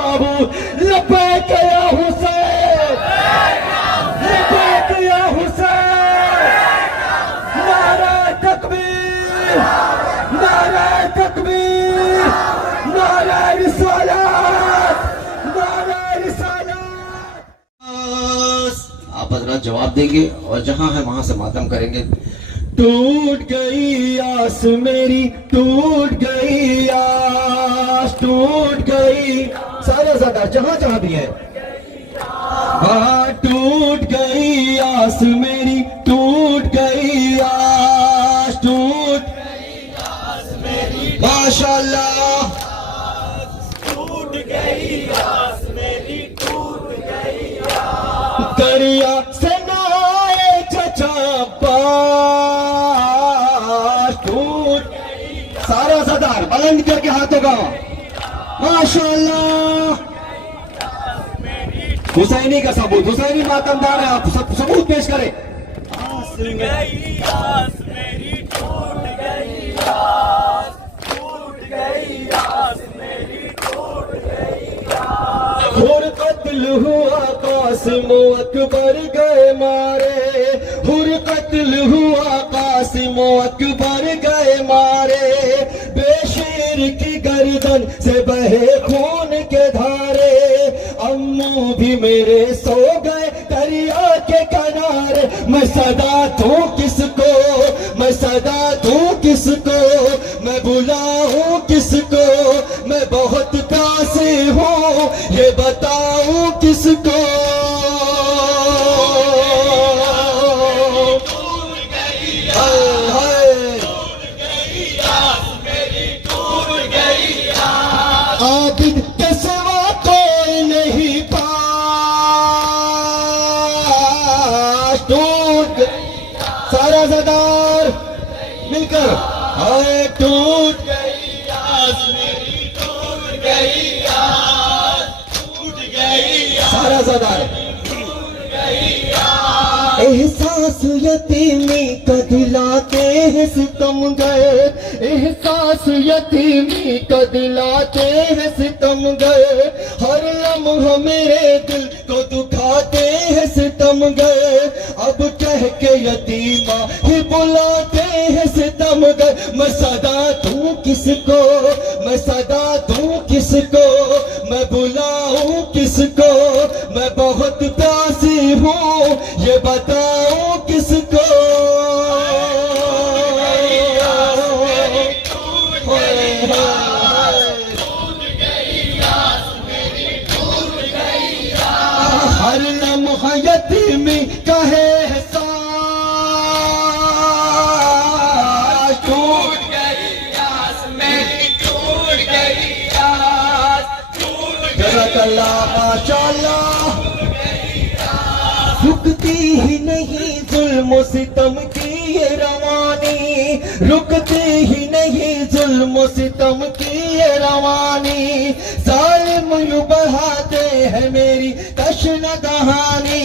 लब्बैक या हुसैन, लब्बैक या हुसैन, नारा तकबीर, नारा तकबीर, नारा रिसालत, नारा रिसालत। आप हजरात जवाब देंगे और जहां है वहां से मातम करेंगे। टूट गई आस मेरी, टूट गई आस, टूट गई। सारे ज़रा जहां जहां भी है, हाँ टूट गई आस मेरी, टूट गई आस, टूट गई आस मेरी, माशाअल्लाह। टूट गई आस मेरी, टूट गई आस, दरिया से नाए चचा टूट। सारा सदार बुलंद करके हाथों का माशाअल्लाह। हुसैनी का सबूत, हुसैनी मातमदार है, आप सब सबूत पेश करें। टूट गई आस मेरी, टूट गई आस, टूट गई आस मेरी, टूट गई आस। हुर कत्ल हुआ कासिम अकबर गए मारे, हुर कत्ल हुआ कासिम अकबर गए मारे, बेशीर की गर्दन से बहे खून के धारे, अम्मू भी मेरे सो गए दरिया के किनारे। मैं सदा दूं किसको, मैं सदा दूं किसको, मैं बुलाऊं किसको, मैं बहुत प्यासी हूँ ये बताऊं किसको। आबिद के सिवा कोई नहीं पास, टूट। सारा ज़दार मिलकर हाय टूट गई आस मेरी, टूट गई आस, टूट गई आस, सारा ज़दार। टूट गई आस। एहसास यतीमी का दिलाते हैं सितम गए, एहसास यतीमी का दिलाते हैं सितम गए, हर लम्हा मेरे दिल को दुखाते हैं सितम गए, अब कह के यतीमा ही बुलाते हैं सितम गए। मैं सदा दूं किसको, मैं सदा दूं किसको, मैं बुलाऊं किसको, मैं बहुत प्यासी हूँ ये बताऊं किसको। हर लम्हा यतीमी का है एहसास, टूट गई आस मेरी, टूट गई आस, टूट गई जज़ाकल्लाह माशाअल्लाह। रुकती ही नहीं जुल्म सितम की ये रवानी, रुकती ही नहीं जुल्म सितम की ये रवानी, जालिम यूं बहाते हैं मेरी तश्न कहानी,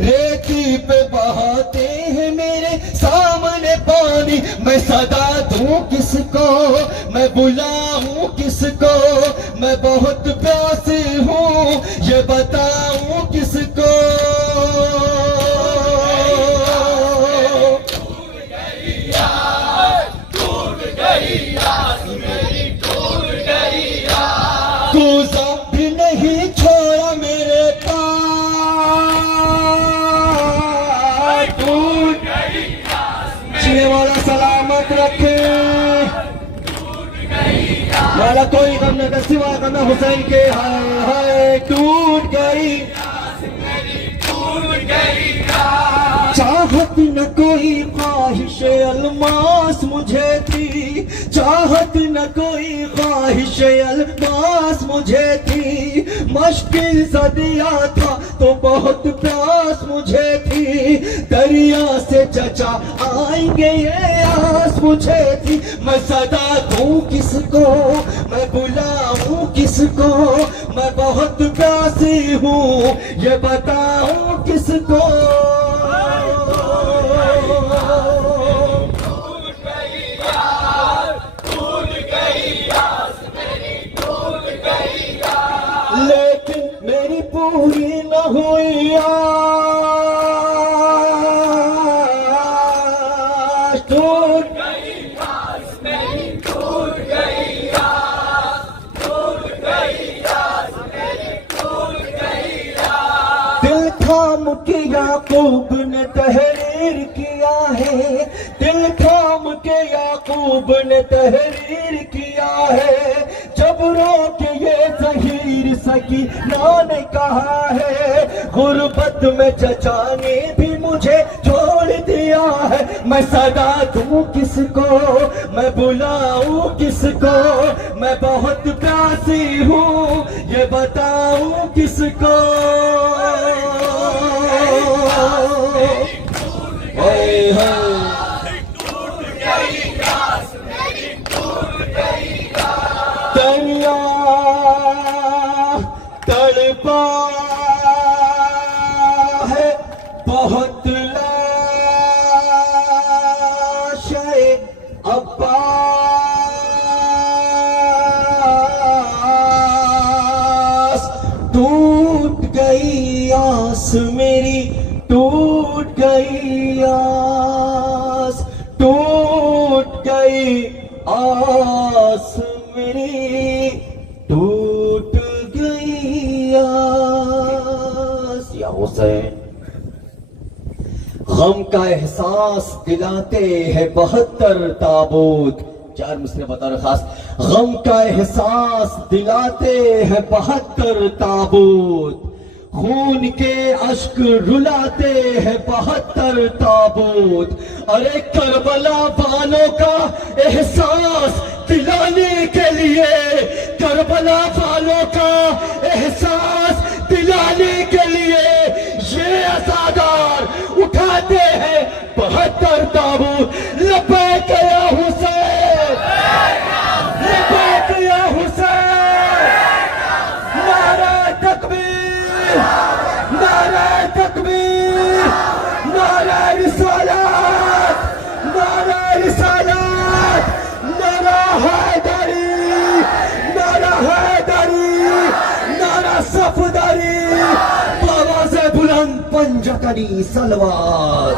रेती पे बहाते हैं मेरे सामने पानी। मैं सदा दूं किसको, मैं बुलाऊं किसको, मैं बहुत प्यासी हूँ ये बताऊं किसको। दूजा भी नहीं छोड़ा मेरे पास, टूट गई आस जिए वाला सलामत रखे, वाला कोई गम न सिवा गम हुसैन के। हाय हाय टूट गई मेरी, टूट गई आस। चाहत न कोई ख्वाहिश अलमास मुझे थी, चाहत न कोई ख्वाहिश अलमास मुझे थी, मुश्किल सा दिया था तो बहुत प्यास मुझे थी, दरिया से चचा आएंगे ये आस मुझे थी। मैं सदा दूं किसको, मैं बुलाऊं किसको, मैं बहुत प्यासी हूँ ये बताऊं किसको। लेकिन मेरी पूरी न हुई आस, टूट दिल थाम के याकूब ने तहरीर किया है, दिल थाम के याकूब ने तहरीर किया है। जब रो के ये ज़हीर सकीना ने कहा है, गुर्बत में चचा ने भी मुझे छोड़ दिया है। मैं सदा दूं किसको, मैं बुलाऊं किसको, मैं बहुत प्यासी हूँ ये बताऊं किसको। हाय हाय दरिया तड़पा है बहुत लाशें अब्बास, टूट गई आस मेरी, टूट गई आस, टूट गई आस मेरी, टूट गई आस। या हुसैन, गम का एहसास दिलाते हैं 72 ताबूत। 4 मुस्लिम बता रहे खास, गम का एहसास दिलाते हैं 72 ताबूत, खून के अश्क रुलाते हैं 72 ताबूत। अरे करबला वालों का एहसास दिलाने के लिए, करबला वालों का एहसास दिलाने के लिए ये अज़ादार उठाते हैं 72 ताबूत। लब्बैक या हुसैन, लब्बैक या हुसैन, नारा तकबीर, नारा तकबीर, नारा रिसालत, नारा रिसालत, नारा हैदरी, नारा हैदरी, नारा सफदरी, आवाज़ बुलंद पंजतनी सलवात।